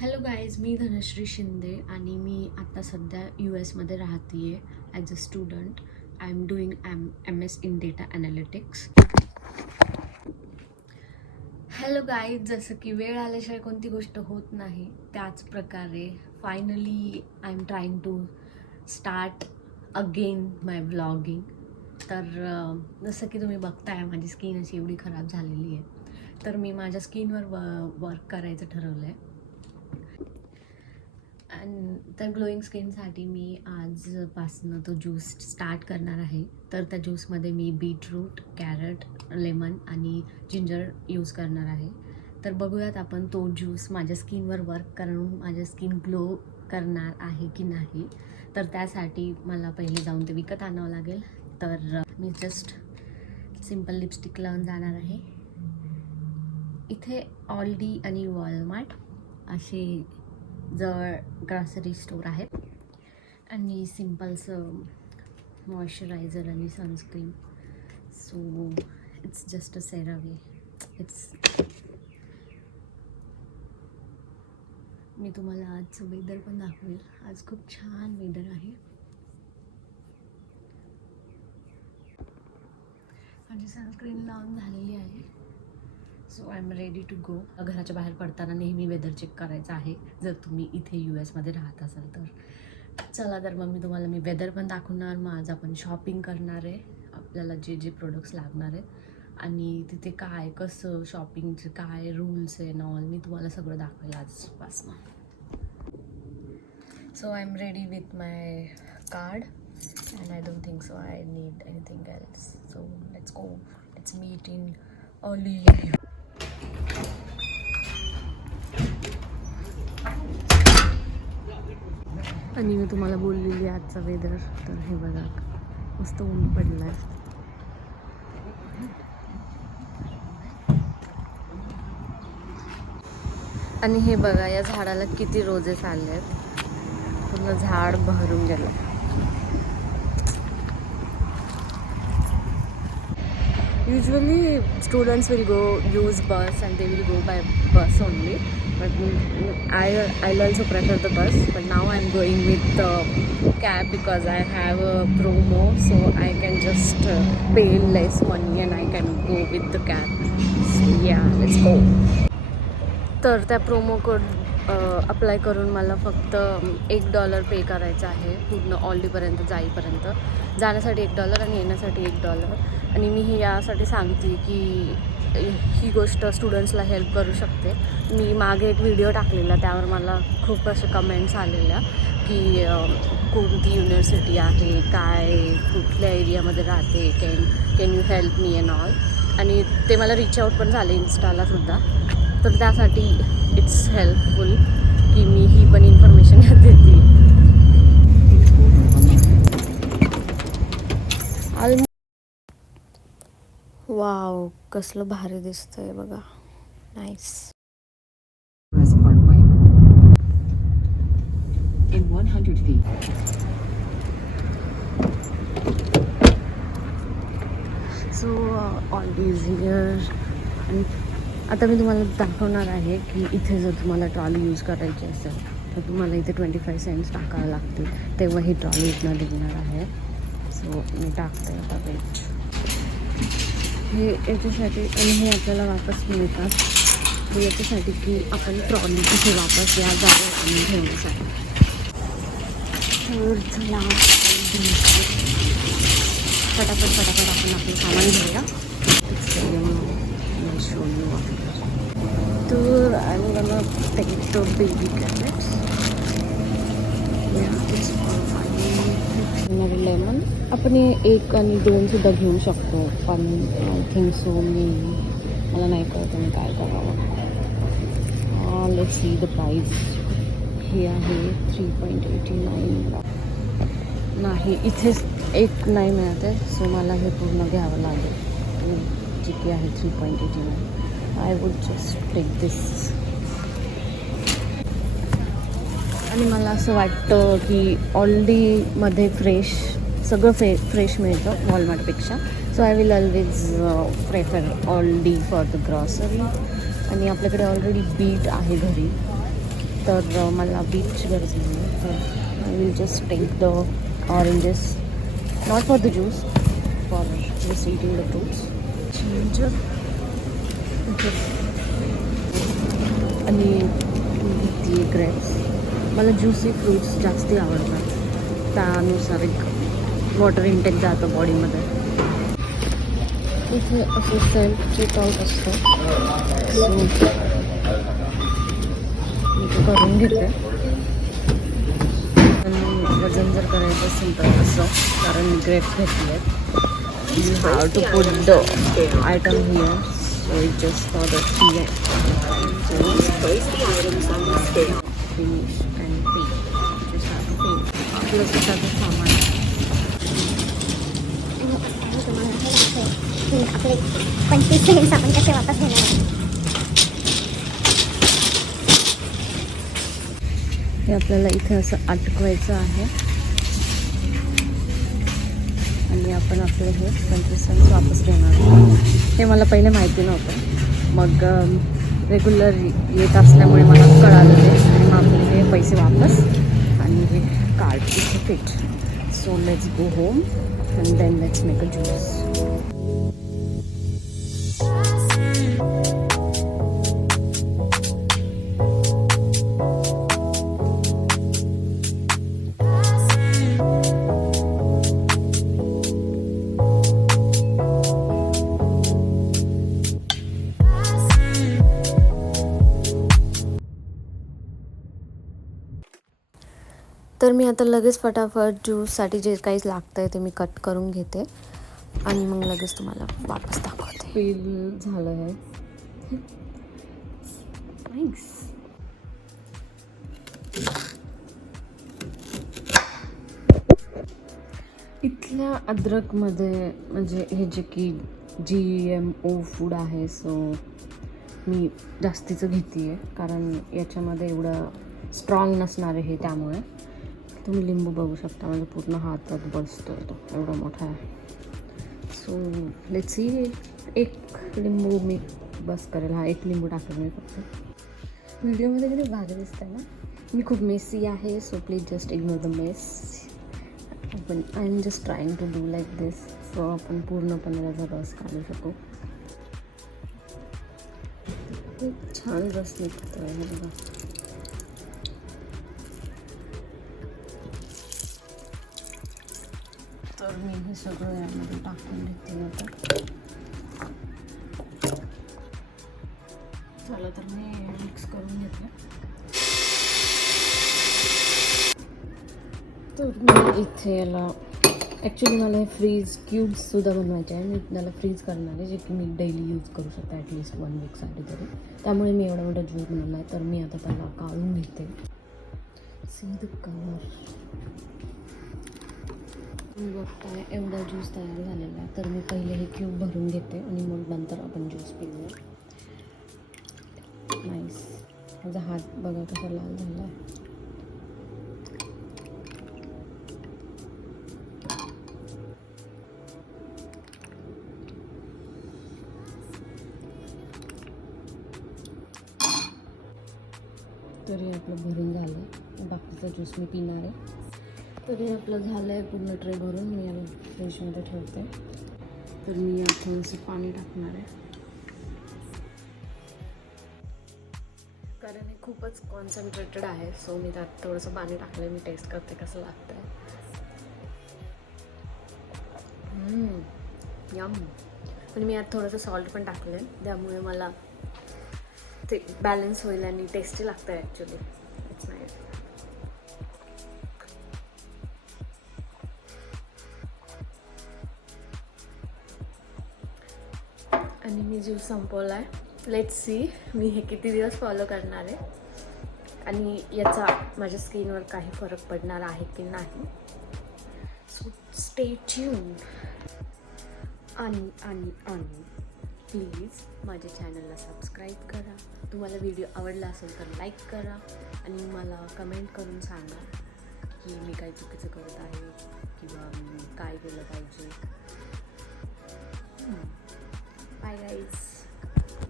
Hello guys, मी धनश्री शिंदे आणि मी आता सध्या US मध्ये राहते आहे as a student. I am doing MS in data analytics. Hello guys, जसं की वेळ आल्याशिवाय कोणती गोष्ट होत नाही, त्याच प्रकारे finally I am trying to start again my vlogging. तर जसं की तुम्ही बघताय, माझी स्किन अशी एवढी खराब झालेली आहे, तर मी माझ्या स्किनवर वर्क करायचं ठरवलं आहे. आणि त्या ग्लोईंग स्किनसाठी मी आजपासनं तो ज्यूस स्टार्ट करणार आहे. तर त्या ज्यूसमध्ये मी बीटरूट, कॅरट, लेमन आणि जिंजर यूज करणार आहे. तर बघूयात आपण तो ज्यूस माझ्या स्किनवर वर्क करून माझ्या स्किन ग्लो करणार आहे की नाही. तर त्यासाठी मला पहिले जाऊन ते विकत आणावं लागेल. तर मी जस्ट सिम्पल लिपस्टिक लावून जाणार आहे. इथे ऑल्डी आणि वॉलमार्ट असे जवळ ग्रॉसरी स्टोर आहेत आणि सिम्पलचं मॉइश्चरायझर आणि sunscreen. So it's just a CeraVe. मी तुम्हाला आजचं वेदर पण दाखवेल. आज खूप छान वेदर आहे. माझी सनस्क्रीन लावून झालेली आहे. So I am ready to go. घराच्या बाहेर पडताना नेहमी वेदर चेक करायचं आहे जर तुम्ही इथे US मध्ये राहत असाल तर. चला, तर मग मी तुम्हाला वेदर पण दाखवणार. मग आज आपण शॉपिंग करणार आहे. आपल्याला जे जे प्रोडक्ट्स लागणार आहेत आणि तिथे काय कसं शॉपिंगचे काय रूल्स आहे ऑल मी तुम्हाला सगळं दाखवेल आजपासून. So I am ready with my card and I don't think so I need anything else. So let's go. Let's meet in early. आणि मी तुम्हाला बोललेली आजचा वेदर. तर हे बघा, मस्त ऊन पडलं आहे. आणि हे बघा, या झाडाला किती रोजेस आले आहेत. पूर्ण झाड भरून गेलं. Usually students will use bus and they will go by bus only, but I'll also prefer the bus, but now I'm going with the cab because I have a promo, so I can just pay less money and I can go with the cab. So yeah, let's go. तर त्या promo code apply करून मला फक्त $1 पे करायचा आहे पूर्ण ऑल्डीपर्यंत जाईपर्यंत. जाण्यासाठी $1 आणि येण्यासाठी $1. आणि मी हे यासाठी सांगते की ही गोष्ट स्टुडंट्सला हेल्प करू शकते. मी मागे एक व्हिडिओ टाकलेला, त्यावर मला खूप असे कमेंट्स आलेल्या की कोणती युनिव्हर्सिटी आहे, काय कुठल्या एरियामध्ये राहते, can you help me and all. आणि ते मला रीच आउट पण झाले इन्स्टाला सुद्धा. तर त्यासाठी इट्स हेल्पफुल की मी ही पण इन्फॉर्मेशन देते. वाव, कसलं भारी दिसतंय बघा. Nice. In 100 feet. So all is here. आणि आता मी तुम्हाला दाखवणार आहे की इथे जर तुम्हाला ट्रॉली यूज करायची असेल तर तुम्हाला इथे 25 सेंट्स टाकावं लागतील, तेव्हा ही ट्रॉली इथनं निघणार आहे. सो मी टाकते आता वेट. हे याच्यासाठी आणि हे आपल्याला वापस मिळतात. हे याच्यासाठी की आपण ट्रॉली इथे वापस या जागेवर आणून ठेवण्यासाठी. तर चला फटाफट आपण आपलं सामान घेऊया. तर I'm gonna take the baby carrots. Lemon आपण 1 आणि 2 सुद्धा घेऊ शकतो, पण आय थिंक सो मला नाही कळत मी काय करावं. Let's see the price. हे आहे 3.89. नाही, इथेच 1 नाही मिळत आहे, सो मला हे पूर्ण घ्यावं लागेल जे की आहे 3.89. I would just take this. आणि मला असं वाटतं की ऑल्डीमध्ये सगळं फ्रेश मिळतं वॉलमार्टपेक्षा. So I will always prefer Aldi for the grocery. आणि आपल्याकडे ऑलरेडी बीट आहे घरी, तर मला बीच गरज नाही आहे, तर I will just take the oranges, not for the juice, for just eating the fruits. आणि ती ग्रेप्स. मला ज्युसी फ्रूट्स जास्ती आवडतात, त्यानुसार एक वॉटर इंटेक जातं बॉडीमध्ये. इथे असं सेल्फ चेकआउट असतं, सो मी ते करून घेते. आणि वजन जर करायचं असेल तर असं, कारण मी ग्रेप्स घेतली आहेत. You have to put the item here, so it just for the finish and pay. Just have to pay. आपलं स्वतःचं सामान. आपले 25 सेकंड आपण कसे वापस घेणार आहे. हे आपल्याला इथे असं अटकवायचं आहे आणि आपण आपलं हे 25 सेंट्स वापस घेणार आहोत. हे मला पहिले माहिती नव्हतं, मग रेग्युलर येत असल्यामुळे मला कळालं ते, आणि मग आपले हे पैसे वापस आणि हे कार्ड इथे fit. So let's go home and then let's make a juice. तर मी आता लगेच फटाफट ज्यूससाठी जे काही लागतं आहे ते मी कट करून घेते आणि मग लगेच तुम्हाला वापस दाखवते. फील झालं आहे. नाईस. इथल्या अद्रकमध्ये म्हणजे हे जे की GMO फूड आहे, सो मी जास्तीचं घेते आहे, कारण याच्यामध्ये एवढं स्ट्रॉंग नसणार आहे. त्यामुळे तुम्ही लिंबू बघू शकता, म्हणजे पूर्ण हातात बसतो तो, एवढा मोठा आहे. So let's see. एक लिंबू मी बस करेल. हा एक लिंबू टाकेल मी फक्त. व्हिडिओमध्ये किती भारी दिसत आहे ना. मी खूप मेसी आहे, so please just ignore the mess. पण I am just trying to do like this, so आपण पूर्णपणे त्याचा रस काढू शकू. खूप छान रस निघतो आहे बघा. तर मी हे सगळं यामध्ये टाकून घेते आता. चला तर मी मिक्स करून घेतलं. तर मी इथे याला ॲक्च्युली मला हे फ्रीज क्यूब्ससुद्धा बनवायचे आहे. मी त्याला फ्रीज करणार आहे, जे की मी डेली यूज करू शकते ॲटलिस्ट 1 वीकसाठी तरी. त्यामुळे मी एवढा मोठा ज्यूस बनवला आहे. तर मी आता त्याला काढून घेते. See the colour. तुम्ही बघताय एवढा ज्यूस तयार झालेला आहे. तर मी पहिले हे क्यूब भरून घेते आणि मग नंतर आपण ज्यूस पिऊया. नाईस. माझा हात बघा कसा लाल झाला आहे. तरी आपलं भरून झालं आहे. बाकीचा ज्यूस मी पिणार आहे. तरी आपलं झालं आहे पूर्ण ट्रे भरून. मी याला फ्रीजमध्ये ठेवते. तर मी यात थोडंसं पाणी टाकणार आहे, कारण हे खूपच कॉन्सन्ट्रेटेड आहे. सो मी त्यात थोडंसं पाणी टाकलं आहे. मी टेस्ट करते कसं लागतं आहे. यम. पण मी यात थोडंसं सॉल्ट पण टाकलं आहे, त्यामुळे मला ते बॅलन्स होईल आणि टेस्टी लागतं आहे ॲक्च्युली. It's nice. आणि मी ज्यूस संपवला आहे. लेट्स सी मी हे किती दिवस फॉलो करणार आहे आणि याचा माझ्या स्किनवर काही फरक पडणार आहे की नाही. So stay tuned. आणि प्लीज माझ्या चॅनलला सबस्क्राईब करा. तुम्हाला व्हिडिओ आवडला असेल तर लाईक करा आणि मला कमेंट करून सांगा की मी काय चुकीचं करत आहे किंवा मी काय केलं पाहिजे. Bye guys.